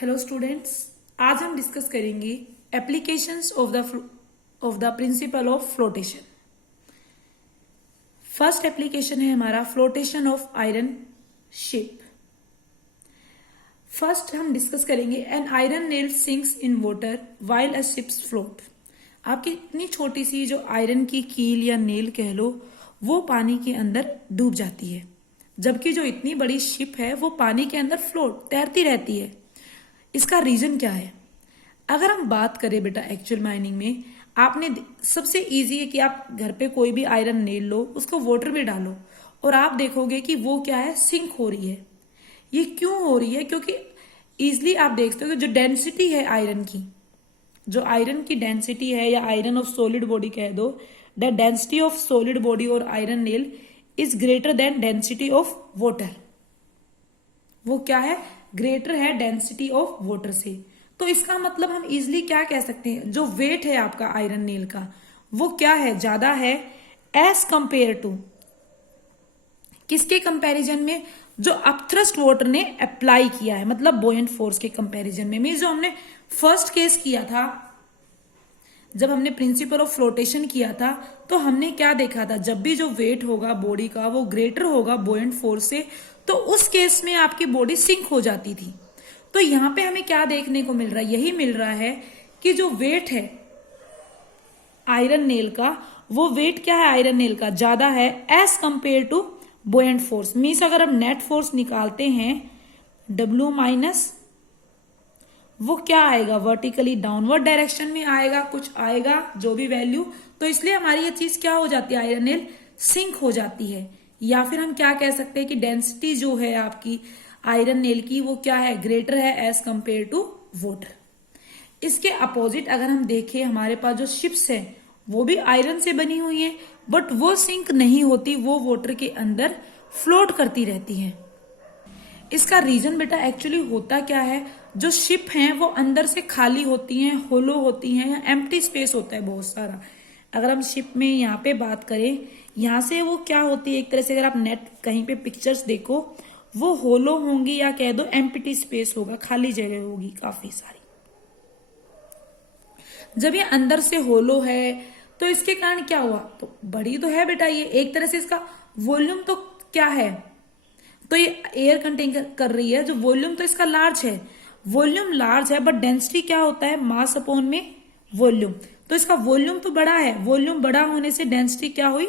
Hello students, आज हम discuss करेंगे applications of the principle of flotation. First application है हमारा flotation of iron ship. First हम डिस्कस करेंगे an iron nail sinks in water while a ships float. आपकी इतनी छोटी सी जो आयरन की कील या नेल कह लो, वो पानी के अंदर डूब जाती है, जबकि जो इतनी बड़ी शिप है वो पानी के अंदर फ्लोट तैरती रहती है। इसका रीजन क्या है? अगर हम बात करें बेटा एक्चुअल माइनिंग में, आपने सबसे इजी है कि आप घर पे कोई भी आयरन नेल लो, उसको वाटर में डालो और आप देखोगे कि वो क्या है, सिंक हो रही है। ये क्यों हो रही है? क्योंकि इजिली आप देख सकते हो जो डेंसिटी है आयरन की, जो आयरन की डेंसिटी है या आयरन ऑफ सॉलिड बॉडी कह दो, the density of solid body और iron nail is greater than density of water. वो क्या है? ग्रेटर है डेंसिटी ऑफ वाटर से। तो इसका मतलब हम इजिली क्या कह सकते हैं, जो वेट है आपका आयरन नेल का वो क्या है, ज्यादा है एज कंपेयर टू किसके कंपैरिजन में? जो अपथ्रस्ट वाटर ने अप्लाई किया है, मतलब बॉयंट फोर्स के कंपैरिजन में। मींस जो हमने फर्स्ट केस किया था, जब हमने प्रिंसिपल ऑफ फ्लोटेशन किया था, तो हमने क्या देखा था, जब भी जो वेट होगा बॉडी का वो ग्रेटर होगा बॉयंट फोर्स से, तो उस केस में आपकी बॉडी सिंक हो जाती थी। तो यहां पे हमें क्या देखने को मिल रहा है? यही मिल रहा है कि जो वेट है आयरन नेल का, वो वेट क्या है आयरन नेल का, ज्यादा है as compare to buoyant force. Means अगर हम नेट फोर्स निकालते हैं W माइनस, वो क्या आएगा, वर्टिकली डाउनवर्ड डायरेक्शन में आएगा, कुछ आएगा जो भी वैल्यू। तो इसलिए हमारी ये चीज क्या हो जाती है, आयरन नेल सिंक हो जाती है। या फिर हम क्या कह सकते हैं कि डेंसिटी जो है आपकी आयरन नेल की वो क्या है, ग्रेटर है एज कंपेयर टू वाटर। इसके अपोजिट अगर हम देखें, हमारे पास जो शिप्स है वो भी आयरन से बनी हुई है, बट वो सिंक नहीं होती, वो वाटर के अंदर फ्लोट करती रहती है। इसका रीजन बेटा एक्चुअली होता क्या है, जो शिप हैं वो अंदर से खाली होती हैं, होलो होती हैं, एम्प्टी स्पेस होता है बहुत सारा। अगर हम शिप में यहाँ पे बात करें, यहाँ से वो क्या होती है, एक तरह से अगर आप नेट कहीं पे पिक्चर्स देखो, वो होलो होंगी या कह दो एम्प्टी स्पेस होगा, खाली जगह होगी काफी सारी। जब ये अंदर से होलो है तो इसके कारण क्या हुआ, तो बड़ी तो है बेटा ये, एक तरह से इसका वॉल्यूम तो क्या है, तो ये एयर कंटेन कर रही है, जो वॉल्यूम तो इसका लार्ज है, वॉल्यूम लार्ज है, बट डेंसिटी क्या होता है, मास अपॉन में वॉल्यूम। तो इसका वॉल्यूम तो बड़ा है, वॉल्यूम बड़ा होने से डेंसिटी क्या हुई,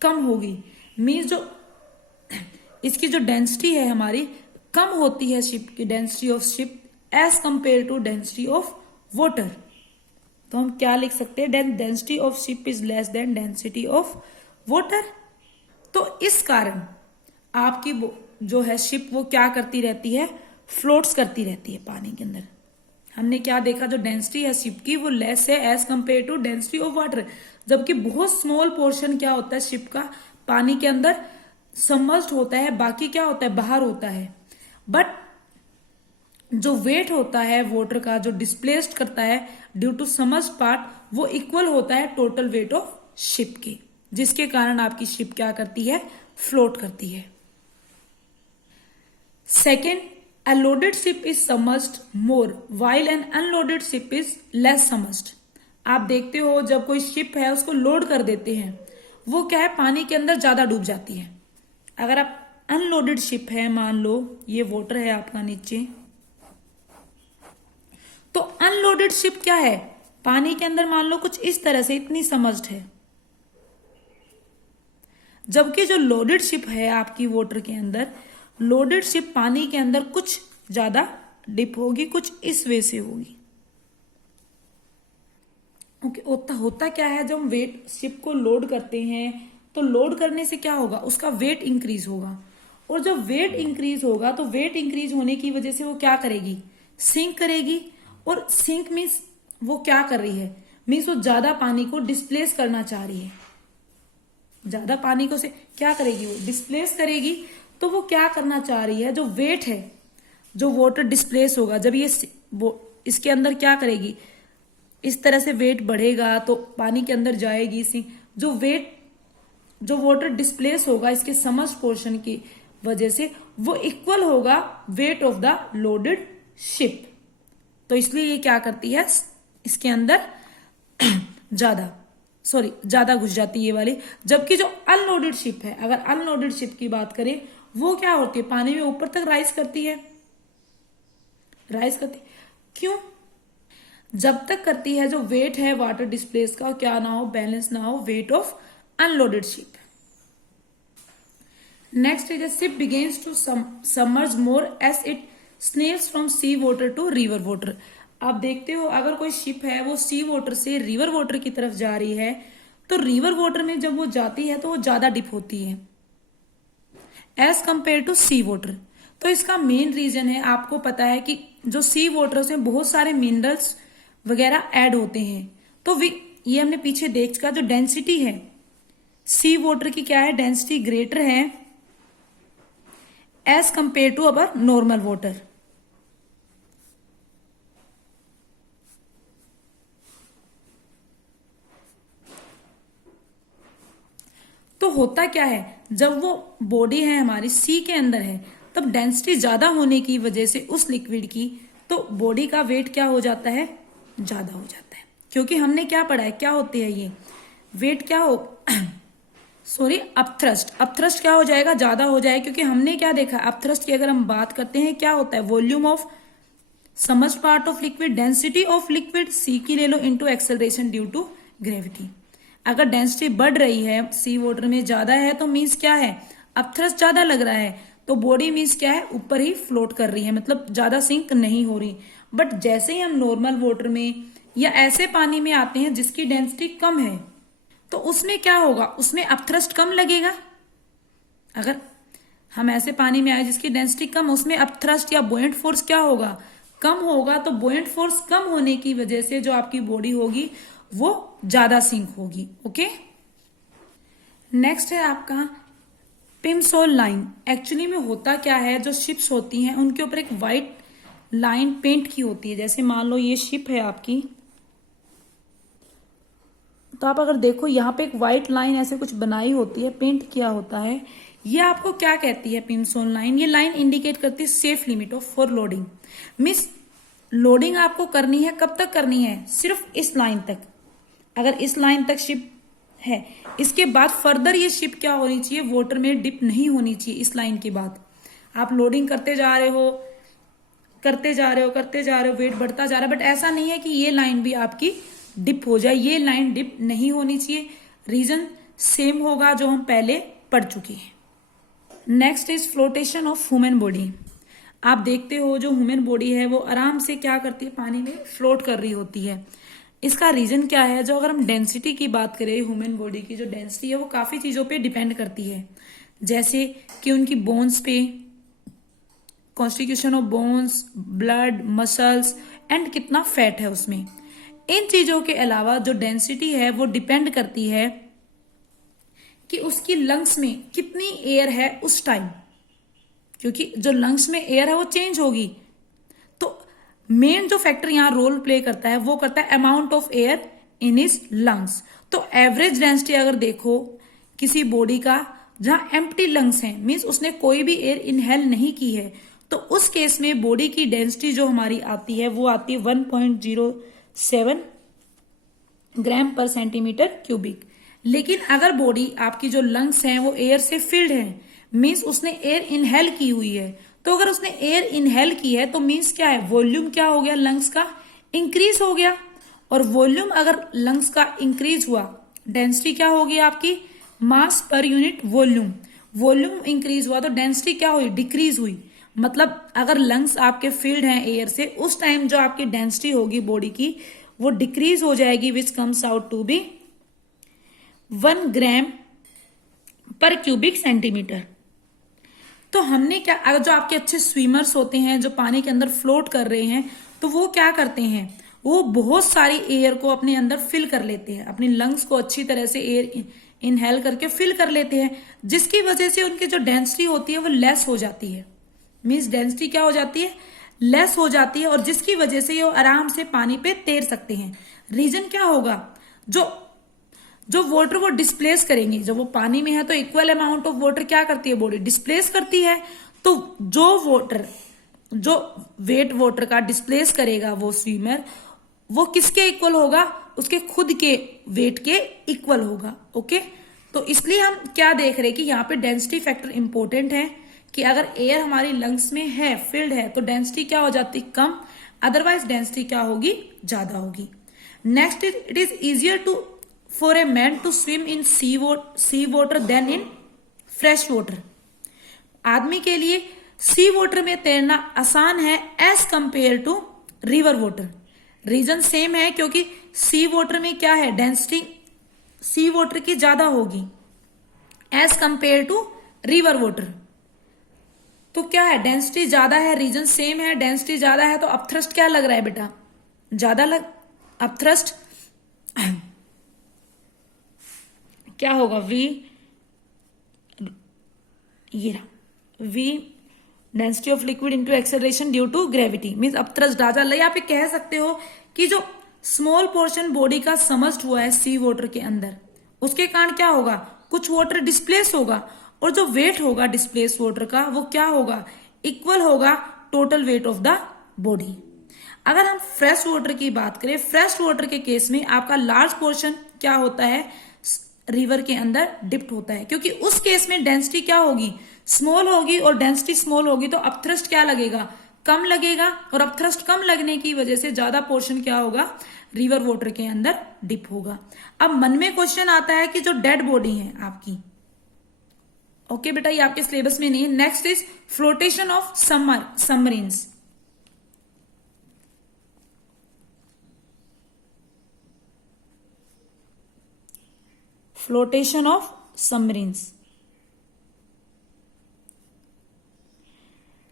कम होगी। मीन्स जो इसकी जो डेंसिटी है हमारी कम होती है, शिप की density of ship as compare to density of water. तो हम क्या लिख सकते हैं, density of ship is less than density of water. तो इस कारण आपकी जो है शिप वो क्या करती रहती है, फ्लोट्स करती रहती है पानी के अंदर। हमने क्या देखा, जो डेंसिटी है शिप की वो लेस है as compare to density of water, जबकि बहुत स्मॉल पोर्शन क्या होता है शिप का पानी के अंदर सबमर्ज्ड होता है, बाकी क्या होता है, बाहर होता है। बट जो वेट होता है वाटर का, जो डिस्प्लेस्ड करता है ड्यू टू सबमर्ज्ड पार्ट, वो इक्वल होता है टोटल वेट ऑफ शिप के, जिसके कारण आपकी शिप क्या करती है, फ्लोट करती है। Second, a loaded ship is submerged more while an unloaded ship is less submerged। आप देखते हो जब कोई शिप है उसको लोड कर देते हैं, वो क्या है, पानी के अंदर ज्यादा डूब जाती है। अगर आप अनलोडेड शिप है, मान लो ये वाटर है आपका नीचे, तो अनलोडेड शिप क्या है, पानी के अंदर मान लो कुछ इस तरह से इतनी सबमर्ज्ड है, जबकि जो लोडेड शिप है आपकी वाटर के अंदर, लोडेड शिप पानी के अंदर कुछ ज्यादा डिप होगी, कुछ इस वे से होगी। ओके, होता क्या है, जब हम वेट शिप को लोड करते हैं तो लोड करने से क्या होगा, उसका वेट इंक्रीज होगा, और जब वेट इंक्रीज होगा तो वेट इंक्रीज होने की वजह से वो क्या करेगी, सिंक करेगी। और सिंक मीन्स वो क्या कर रही है, मीन्स वो ज्यादा पानी को डिस्प्लेस करना चाह रही है, ज्यादा पानी को से क्या करेगी, वो डिस्प्लेस करेगी। तो वो क्या करना चाह रही है, जो वेट है, जो वाटर डिस्प्लेस होगा, जब ये इसके अंदर क्या करेगी, इस तरह से वेट बढ़ेगा तो पानी के अंदर जाएगी, जो वेट, जो वाटर डिस्प्लेस होगा इसके सबमर्ज्ड पोर्शन की वजह से, वो इक्वल होगा weight of the loaded ship. तो इसलिए ये क्या करती है, इसके अंदर ज्यादा घुस जाती है ये वाली। जबकि जो अनलोडेड शिप है, अगर अनलोडेड शिप की बात करें, वो क्या होती है, पानी में ऊपर तक राइज करती है, क्यों? जब तक करती है जो वेट है वाटर डिस्प्लेस का क्या ना हो, बैलेंस ना हो weight of unloaded ship. Next is ship begins to submerge more as it sails from sea water to river water. आप देखते हो अगर कोई शिप है वो सी वाटर से रिवर वाटर की तरफ जा रही है, तो रिवर वाटर में जब वो जाती है तो वो ज्यादा डिप होती है as compare to sea water. तो इसका मेन रीजन है, आपको पता है कि जो सी वाटर में बहुत सारे मिनरल्स वगैरह ऐड होते हैं। तो ये हमने पीछे देख चुका, जो डेंसिटी है सी वाटर की क्या है, डेंसिटी ग्रेटर है as compare to our normal water. तो होता क्या है, जब वो बॉडी है हमारी सी के अंदर है, तब डेंसिटी ज्यादा होने की वजह से उस लिक्विड की, तो बॉडी का वेट क्या हो जाता है, ज्यादा हो जाता है। क्योंकि हमने क्या पढ़ा है, क्या होती है ये वेट, क्या हो सॉरी अपथ्रस्ट क्या हो जाएगा, ज्यादा हो जाएगा। क्योंकि हमने क्या देखा, अपथ्रस्ट की अगर हम बात करते हैं क्या होता है, वॉल्यूम ऑफ समझ part of liquid, density of liquid सी की ले लो into acceleration due to gravity. अगर डेंसिटी बढ़ रही है सी वाटर में ज्यादा है तो मीन्स क्या है, अपथ्रस्ट ज्यादा लग रहा है, तो बॉडी मीन्स क्या है, ऊपर ही फ्लोट कर रही है, मतलब ज्यादा सिंक नहीं हो रही। बट जैसे ही हम नॉर्मल वाटर में या ऐसे पानी में आते हैं जिसकी डेंसिटी कम है, तो उसमें क्या होगा, उसमें अपथ्रस्ट कम लगेगा। अगर हम ऐसे पानी में आए जिसकी डेंसिटी कम, उसमें अपथ्रस्ट या बुoyant फोर्स क्या होगा, कम होगा। तो बुoyant फोर्स कम होने की वजह से जो आपकी बॉडी होगी वो ज्यादा सिंक होगी। ओके, नेक्स्ट है आपका पिमसोल लाइन। एक्चुअली में होता क्या है, जो शिप्स होती हैं उनके ऊपर एक व्हाइट लाइन पेंट की होती है। जैसे मान लो ये शिप है आपकी, तो आप अगर देखो यहाँ पे एक व्हाइट लाइन ऐसे कुछ बनाई होती है, पेंट किया होता है। ये आपको क्या कहती है, पिमसोल लाइन। ये लाइन इंडिकेट करती है safe limit of for loading. Means loading आपको करनी है, कब तक करनी है, सिर्फ इस लाइन तक। अगर इस लाइन तक शिप है, इसके बाद फर्दर ये शिप क्या होनी चाहिए, वाटर में डिप नहीं होनी चाहिए। इस लाइन के बाद आप लोडिंग करते जा रहे हो, वेट बढ़ता जा रहा है, बट ऐसा नहीं है कि ये लाइन भी आपकी डिप हो जाए। ये लाइन डिप नहीं होनी चाहिए। रीजन सेम होगा जो हम पहले पढ़ चुके हैं। Next is flotation of human body. आप देखते हो जो ह्यूमन बॉडी है वो आराम से क्या करती है, पानी में फ्लोट कर रही होती है। इसका रीजन क्या है, जो अगर हम डेंसिटी की बात करें, ह्यूमन बॉडी की जो डेंसिटी है वो काफी चीजों पे डिपेंड करती है। जैसे कि उनकी बोन्स पे, constitution of bones, blood, muscles and कितना फैट है उसमें। इन चीजों के अलावा जो डेंसिटी है वो डिपेंड करती है कि उसकी लंग्स में कितनी एयर है उस टाइम। क्योंकि जो लंग्स में एयर है वो चेंज होगी, तो मेन जो फैक्टर यहां रोल प्ले करता है वो करता है amount of air in his lungs. तो एवरेज डेंसिटी अगर देखो किसी बॉडी का जहां एम्प्टी लंग्स हैं, मीन्स उसने कोई भी एयर इनहेल नहीं की है, तो उस केस में बॉडी की डेंसिटी जो हमारी आती है वो आती है 1.07 ग्राम पर सेंटीमीटर क्यूबिक। लेकिन अगर बॉडी आपकी जो लंग्स हैं वो एयर से फिल्ड है, मीन्स उसने एयर इनहेल की हुई है, तो अगर उसने एयर इनहेल की है तो मीन्स क्या है, वॉल्यूम क्या हो गया, लंग्स का इंक्रीज हो गया। और वॉल्यूम अगर लंग्स का इंक्रीज हुआ, डेंसिटी क्या होगी आपकी, मास per unit volume. Volume increase हुआ तो डेंसिटी क्या हुई, डिक्रीज हुई। मतलब अगर लंग्स आपके फिल्ड हैं एयर से, उस टाइम जो आपकी डेंसिटी होगी बॉडी की वो डिक्रीज हो जाएगी, which comes out to be 1 gram per cubic centimetre. तो हमने क्या, अगर जो आपके अच्छे स्विमर्स होते हैं जो पानी के अंदर फ्लोट कर रहे हैं, तो वो क्या करते हैं, वो बहुत सारी एयर को अपने अंदर फिल कर लेते हैं, अपनी लंग्स को अच्छी तरह से एयर इनहेल करके फिल कर लेते हैं, जिसकी वजह से उनकी जो डेंसिटी होती है वो लेस हो जाती है। मीन्स डेंसिटी क्या हो जाती है, लेस हो जाती है, और जिसकी वजह से ये आराम से पानी पे तैर सकते हैं। रीजन क्या होगा, जो वाटर वो डिस्प्लेस करेंगी, जब वो पानी में है तो इक्वल अमाउंट ऑफ वाटर क्या करती है बॉडी, डिस्प्लेस करती है। तो जो वाटर जो वेट वाटर का डिस्प्लेस करेगा वो स्विमर, वो किसके इक्वल होगा, उसके खुद के वेट के इक्वल होगा। ओके, तो इसलिए हम क्या देख रहे हैं कि यहाँ पे डेंसिटी फैक्टर इंपॉर्टेंट है कि अगर एयर हमारी लंग्स में है, फिल्ड है, तो डेंसिटी क्या हो जाती, कम, अदरवाइज डेंसिटी क्या होगी, ज्यादा होगी। Next is it is easier to for a man to swim in sea water than in fresh water. आदमी के लिए सी वाटर में तैरना आसान है as compare to river water. Reason same है क्योंकि सी वाटर में क्या है, डेंसिटी सी वाटर की ज्यादा होगी as compare to river water. तो क्या है, डेंसिटी ज्यादा है, रीजन सेम है, डेंसिटी ज्यादा है, तो अपथ्रस्ट क्या लग रहा है बेटा, ज्यादा लग, अपथ्रस्ट क्या होगा, V density of liquid into acceleration due to gravity, means upthrust ज्यादा लग। आप कह सकते हो कि जो स्मॉल पोर्शन बॉडी का समर्ज्ड हुआ है सी वाटर के अंदर, उसके कारण क्या होगा, कुछ वाटर डिस्प्लेस होगा, और जो वेट होगा डिस्प्लेस वाटर का वो क्या होगा, इक्वल होगा total weight of the body. अगर हम फ्रेश वाटर की बात करें, फ्रेश वाटर के केस में आपका लार्ज पोर्शन क्या होता है, रिवर के अंदर डिप्ट होता है, क्योंकि उस केस में डेंसिटी क्या होगी, स्मॉल होगी, और डेंसिटी स्मॉल होगी तो अपथ्रस्ट क्या लगेगा, कम लगेगा, और अपथ्रस्ट कम लगने की वजह से ज्यादा पोर्शन क्या होगा, रिवर वाटर के अंदर डिप होगा। अब मन में क्वेश्चन आता है कि जो डेड बॉडी है आपकी, ओके बेटा ये आपके सिलेबस में नहीं है। Next is flotation of submarines. Flotation of submarines,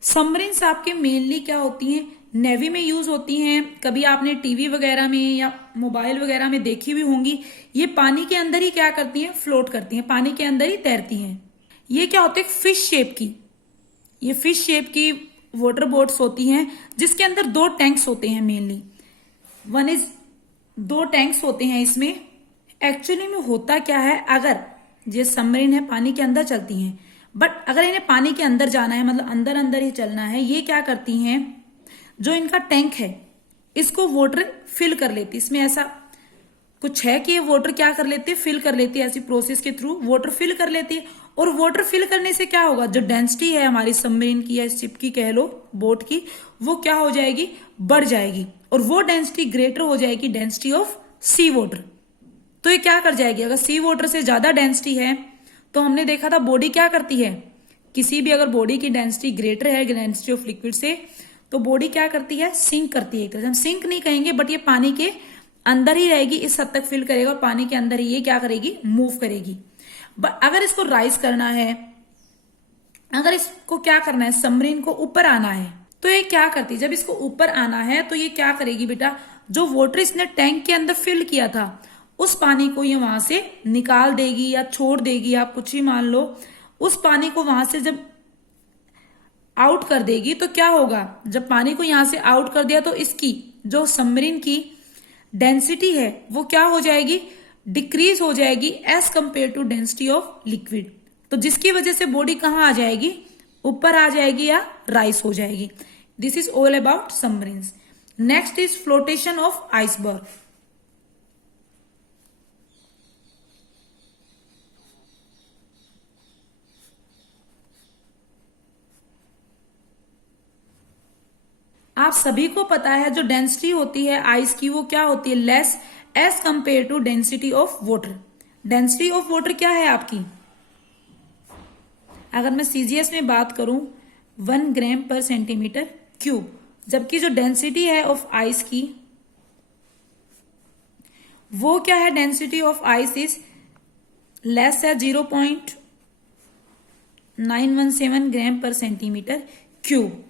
submarines आपके मेनली क्या होती हैं, नेवी में यूज होती हैं। कभी आपने टीवी वगैरह में या मोबाइल वगैरह में देखी हुई होंगी। ये पानी के अंदर ही क्या करती हैं, फ्लोट करती हैं, पानी के अंदर ही तैरती हैं। ये क्या होती है, फिश शेप की, ये फिश शेप की वाटर बोट्स होती हैं, जिसके अंदर दो टैंक्स होते हैं मेनली। वन इज, दो टैंक्स होते हैं इसमें। एक्चुअली में होता क्या है, अगर ये सबमरीन है पानी के अंदर चलती हैं, बट अगर इन्हें पानी के अंदर जाना है, मतलब अंदर अंदर ही चलना है, ये क्या करती हैं, जो इनका टैंक है इसको वाटर फिल कर लेती। इसमें ऐसा कुछ है कि ये वाटर क्या कर लेती है, फिल कर लेती है, ऐसी प्रोसेस के थ्रू वाटर फिल कर लेती है। और वाटर फिल करने से क्या होगा, जो डेंसिटी है हमारी सबमरीन की या शिप की कह लो, बोट की, वो क्या हो जाएगी, बढ़ जाएगी, और वो डेंसिटी ग्रेटर हो जाएगी डेंसिटी ऑफ सी वाटर। तो ये क्या कर जाएगी, अगर सी वाटर से ज्यादा डेंसिटी है, तो हमने देखा था बॉडी क्या करती है, किसी भी अगर बॉडी की डेंसिटी ग्रेटर है डेंसिटी ऑफ लिक्विड से, तो बॉडी क्या करती है, सिंक करती है। एक तरह से हम सिंक नहीं कहेंगे, बट ये पानी के अंदर ही रहेगी, इस हद तक फिल करेगा, और पानी के अंदर ही ये क्या करेगी, मूव करेगी। बट अगर इसको राइज करना है, अगर इसको क्या करना है, सबमरीन को ऊपर आना है, तो ये क्या करती है, जब इसको ऊपर आना है तो ये क्या करेगी बेटा, जो वाटर इसने टैंक के अंदर फिल किया था उस पानी को ये वहां से निकाल देगी या छोड़ देगी, आप कुछ ही मान लो। उस पानी को वहां से जब आउट कर देगी तो क्या होगा, जब पानी को यहां से आउट कर दिया तो इसकी जो सबमरीन की डेंसिटी है वो क्या हो जाएगी, डिक्रीज हो जाएगी as compare to density of liquid. तो जिसकी वजह से बॉडी कहां आ जाएगी, ऊपर आ जाएगी या राइज हो जाएगी। This is all about submarines. Next is flotation of iceberg. आप सभी को पता है जो डेंसिटी होती है आइस की वो क्या होती है, less as compare to density of water. Density of water क्या है आपकी, अगर मैं सीजीएस में बात करूं 1 ग्राम पर सेंटीमीटर क्यूब, जबकि जो डेंसिटी है ऑफ आइस की वो क्या है, density of ice is less है 0.917 ग्राम पर सेंटीमीटर क्यूब।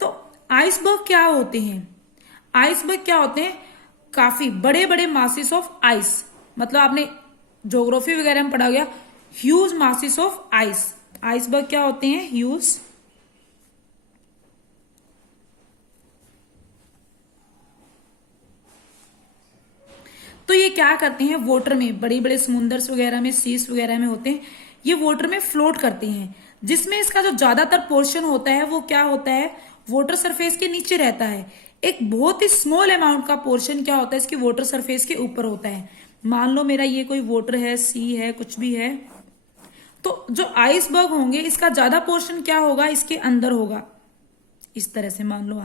तो आइसबर्ग क्या होते हैं, आइसबर्ग क्या होते हैं, काफी बड़े बड़े मासिस ऑफ आइस, मतलब आपने ज्योग्राफी वगैरह में पढ़ा गया, huge masses of ice. Iceberg क्या होते हैं, ह्यूज तो ये क्या करते हैं, वाटर में, बड़े बड़े समुंदर्स वगैरह में, सीस वगैरह में होते हैं, ये वाटर में फ्लोट करते हैं, जिसमें इसका जो ज्यादातर पोर्शन होता है वो क्या होता है, वाटर सरफेस के नीचे रहता है। एक बहुत ही स्मॉल अमाउंट का पोर्शन क्या होता है इसकी वाटर सरफेस के ऊपर होता है। मान लो मेरा ये कोई वाटर है, सी है, कुछ भी है, तो जो आइसबर्ग होंगे इसका ज्यादा पोर्शन क्या होगा, इसके अंदर होगा। इस तरह से मान लो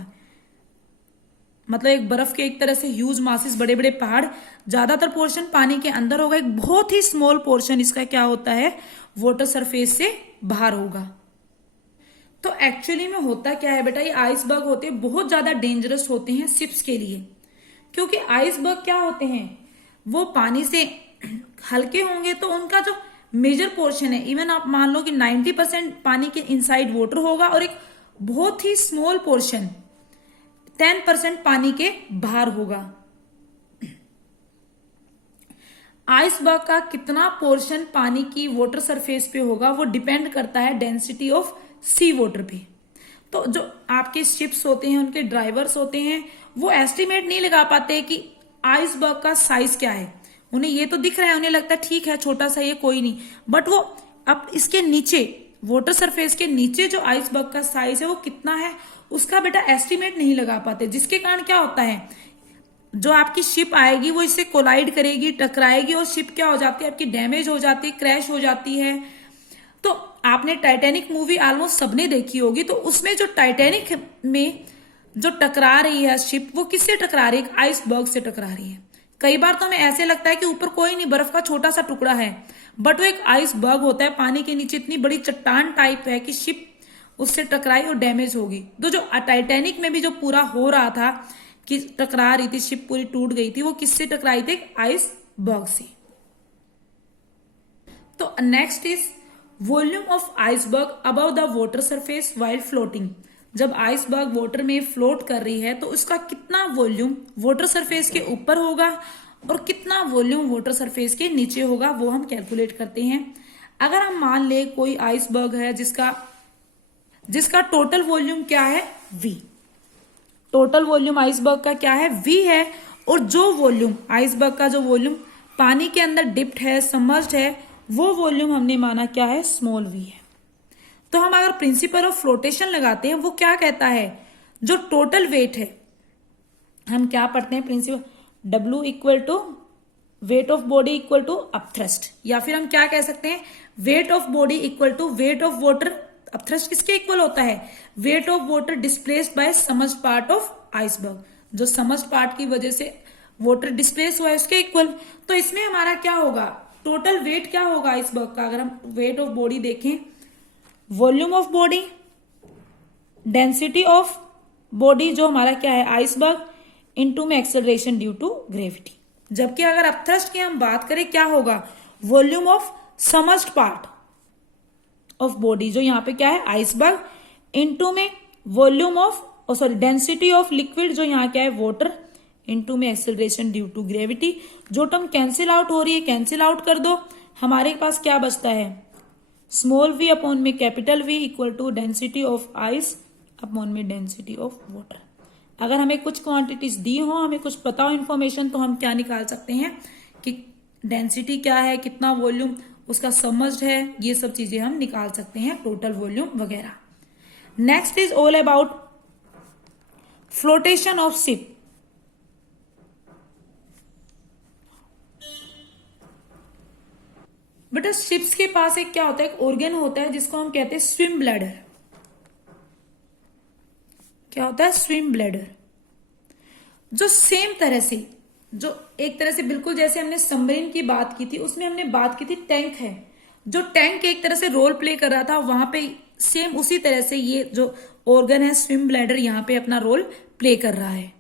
मतलब एक बर्फ के एक तरह से ह्यूज मासेस, बड़े बड़े पहाड़, ज्यादातर पोर्शन पानी के अंदर होगा, एक बहुत ही स्मॉल पोर्शन इसका क्या होता है, वाटर सरफेस से बाहर होगा। तो एक्चुअली में होता क्या है बेटा, ये आइसबर्ग होते हैं बहुत ज्यादा डेंजरस होते हैं शिप्स के लिए, क्योंकि आइसबर्ग क्या होते हैं, वो पानी से हल्के होंगे तो उनका जो मेजर पोर्शन है, इवन आप मान लो कि 90% पानी के इनसाइड वाटर होगा और एक बहुत ही स्मॉल पोर्शन 10% पानी के बाहर होगा। आइसबर्ग का कितना पोर्शन पानी की वाटर सरफेस पे होगा वो डिपेंड करता है डेंसिटी ऑफ सी वाटर पे। तो जो आपके शिप्स होते हैं, उनके ड्राइवर्स होते हैं, वो एस्टिमेट नहीं लगा पाते कि आइसबर्ग का साइज क्या है। उन्हें ये तो दिख रहा है, उन्हें लगता है ठीक है छोटा सा ये कोई नहीं, बट वो अब इसके नीचे वाटर सरफेस के नीचे जो आइसबर्ग का साइज है वो कितना है उसका बेटा एस्टिमेट नहीं लगा पाते, जिसके कारण क्या होता है, जो आपकी शिप आएगी वो इससे कोलाइड करेगी, टकराएगी और शिप क्या हो जाती है आपकी, डैमेज हो जाती है, क्रैश हो जाती है। तो आपने टाइटैनिक मूवी ऑलमोस्ट सबने देखी होगी, तो उसमें जो टाइटैनिक में जो टकरा रही है शिप, वो किससे टकरा रही है, आइसबर्ग से टकरा रही है। कई बार तो हमें ऐसे लगता है कि ऊपर कोई नहीं, बर्फ का छोटा सा टुकड़ा है, बट वो एक आइसबर्ग होता है, पानी के नीचे इतनी बड़ी चट्टान टाइप है कि शिप उससे टकराई और डैमेज होगी। तो जो टाइटैनिक में भी जो पूरा हो रहा था कि टकरा रही थी शिप, पूरी टूट गई थी, वो किससे टकराई थी, आइसबर्ग से। तो next is volume of iceberg above the water surface while floating. जब आइसबर्ग वाटर में फ्लोट कर रही है तो उसका कितना वॉल्यूम वाटर सरफेस के ऊपर होगा और कितना वॉल्यूम वाटर सरफेस के नीचे होगा, वो हम कैलकुलेट करते हैं। अगर हम मान ले कोई आइसबर्ग है जिसका टोटल वॉल्यूम क्या है, V, टोटल वॉल्यूम आइसबर्ग का क्या है, V है, और जो वॉल्यूम आइसबर्ग का जो वॉल्यूम पानी के अंदर डिप्ट है, सबमर्ज्ड है, वो वॉल्यूम हमने माना क्या है, स्मॉल v है। तो हम अगर प्रिंसिपल ऑफ फ्लोटेशन लगाते हैं, वो क्या कहता है, जो टोटल वेट है, हम क्या पढ़ते हैं principle, W equal to weight of body equal to upthrust, या फिर हम क्या कह सकते हैं, weight of body equal to weight of water. Upthrust किसके इक्वल होता है, weight of water displaced by submerged part of iceberg, जो सबमर्ज्ड पार्ट की वजह से वाटर डिस्प्लेस हुआ है उसके इक्वल। तो इसमें हमारा क्या होगा, टोटल वेट क्या होगा आइसबर्ग का, अगर हम वेट ऑफ बॉडी देखें, volume of body, density of body जो हमारा क्या है आइसबर्ग, इनटू में एक्सेलरेशन ड्यू टू ग्रेविटी। जबकि अगर अपथ्रस्ट की हम बात करें, क्या होगा, volume of submerged part of body, जो यहाँ पे क्या है आइसबर्ग, इनटू में volume of density of liquid, जो यहाँ क्या है वाटर, इनटू में एक्सेलरेशन ड्यू टू ग्रेविटी। जो टर्म कैंसिल आउट हो रही है कैंसिल आउट कर दो, हमारे पास क्या बचता है, स्मॉल v अपॉन में capital V equal to density of ice upon में डेंसिटी ऑफ वाटर। अगर हमें कुछ क्वांटिटीज दी हो, हमें कुछ पता हो इन्फॉर्मेशन, तो हम क्या निकाल सकते हैं कि डेंसिटी क्या है, कितना वॉल्यूम उसका सबमर्ज्ड है, ये सब चीजें हम निकाल सकते हैं, टोटल वॉल्यूम वगैरह। Next is all about flotation of ship. बेटा शिप्स के पास एक क्या होता है, एक ऑर्गन होता है जिसको हम कहते हैं स्विम ब्लैडर। क्या होता है, स्विम ब्लैडर, जो सेम तरह से, जो एक तरह से बिल्कुल जैसे हमने सबमरीन की बात की थी, उसमें हमने बात की थी टैंक है, जो टैंक एक तरह से रोल प्ले कर रहा था, वहां पे सेम उसी तरह से ये जो ऑर्गन है स्विम ब्लैडर यहाँ पे अपना रोल प्ले कर रहा है।